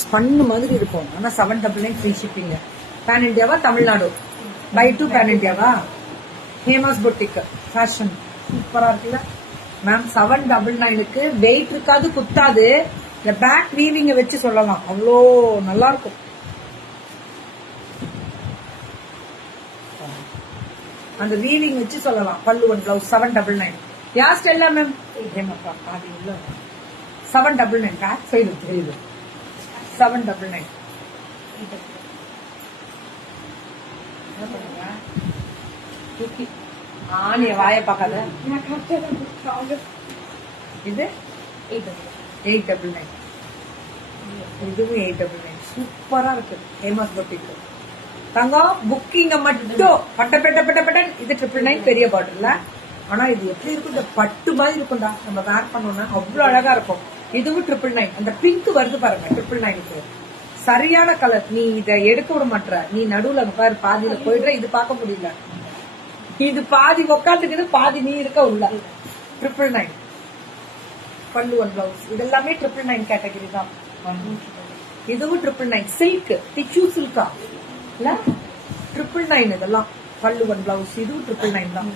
ஸ்பன்னு மாதிரி இருக்கும். ஆனா 799 ஃப்ரீ ஷிப்பிங். பேன் இண்டியாவா தமிழ்நாடு பை டு பேன் இண்டியாவா? ஹேமாஸ் பொட்டிக் ஃபேஷன் சூப்பரா இருக்குல்ல மேம். 799க்கு வெயிட் இருக்காது, குத்தாது. இந்த பேக் வீவிங்க வச்சு சொல்லலாம், அவ்வளோ நல்லா இருக்கும். அந்த வீவிங் வச்சு சொல்லலாம். பல்லு ஒன் பிளவுஸ் 799. யார் ஸ்டெல்லா மேம்? ஹேமாப்பா அது இல்ல 799 பேக் சைடு தெரியுது. 799 ஆனிய வாய பார்க்காத. இது 899. இதுவும் 899. சூப்பரா இருக்கு. ஹேமாஸ் பொட்டிக் தங்கம் புக்கிங்க மட்டும் பட்ட இது 999 பெரிய பாட்டில். ஆனா இது எப்படி இருக்கும், இந்த பட்டு மாதிரி இருக்கும்டா. நம்ம வேர் பண்ணோம்னா அவ்வளவு அழகா இருக்கும். இதுவும் 999. அந்த பிங்க் வருது பாருங்க 999க்கு. சரியான கலர். நீ இதை எடுக்க விட மாட்ட. நீ நடுவுல பாரு, பாதியில போயிடுற. இது பார்க்க முடியல. இது பாதி உக்காந்துக்குது, பாதி நீ இருக்க உள்ள. 999 பல்லு ஒன் பிளவுஸ். இதெல்லாமே 999 கேட்டகரி தான். இதுவும் 999 சில்க், டிஷ்யூ சில்கா இல்ல 999. இதெல்லாம் பல்லு ஒன் பிளவுஸ். இதுவும் 999 தான்.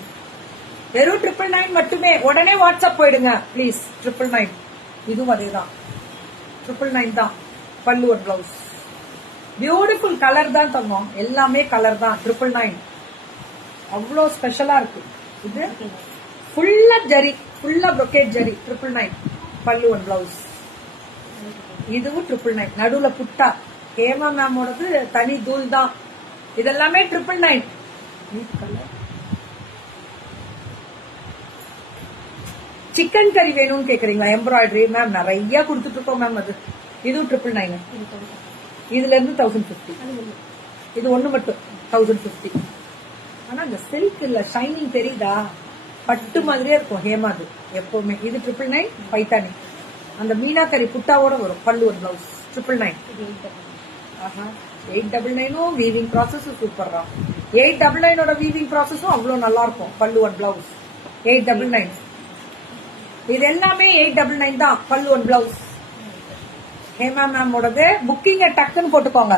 வெறும் 999 மட்டுமே. உடனே வாட்ஸ்அப் போயிடுங்க பிளீஸ். 999. இதுவும் அதேதான் 999 தான். பல்லு ஒன் பிளவுஸ். பியூட்டிஃபுல் கலர் தான் தங்கம். எல்லாமே கலர் தான். 999 அவ்வளோ ஸ்பெஷலா இருக்கு. இது ஃபுல்லா ஜரி, ஃபுல்லா ப்ரொக்கேட் ஜரி. 999 பல்லு ஒன் பிளவுஸ். இதுவும் 999. நடுவுல புட்டா. ஹேமா மேமோடது தனி தூள் தான். இதெல்லாமே 999. சிக்கன் கறி வேணும்னு கேக்குறீங்களா? எம்ப்ராய்டரி மேம் நிறைய கொடுத்துட்டு இருக்கோம் மேம். அது இதுவும் 999. இதுல இருந்து 1050. இது ஒண்ணு மட்டும் 1050. ஆனா இந்த சில்க் இல்ல, ஷைனிங் தெரியுதா? பட்டு மாதிரியே இருக்கும் ஹேமாது எப்பவுமே. இது 999 பைத்தானி. அந்த மீனாக்கரி புட்டாவோட வரும். பல்லு ஒரு பிளவுஸ் 999. 899 வீவிங் ப்ராசஸ் சூப்பர் தான். 899 வீவிங் ப்ராசஸும் அவ்வளவு நல்லா இருக்கும். பல்லு ஒன் பிளவுஸ் 899. இது எல்லாமே 899 தான். பல்லு ஒன் பிளவுஸ். ஹேமா மேமோடது புக்கிங்க டக்குன்னு போட்டுக்கோங்க.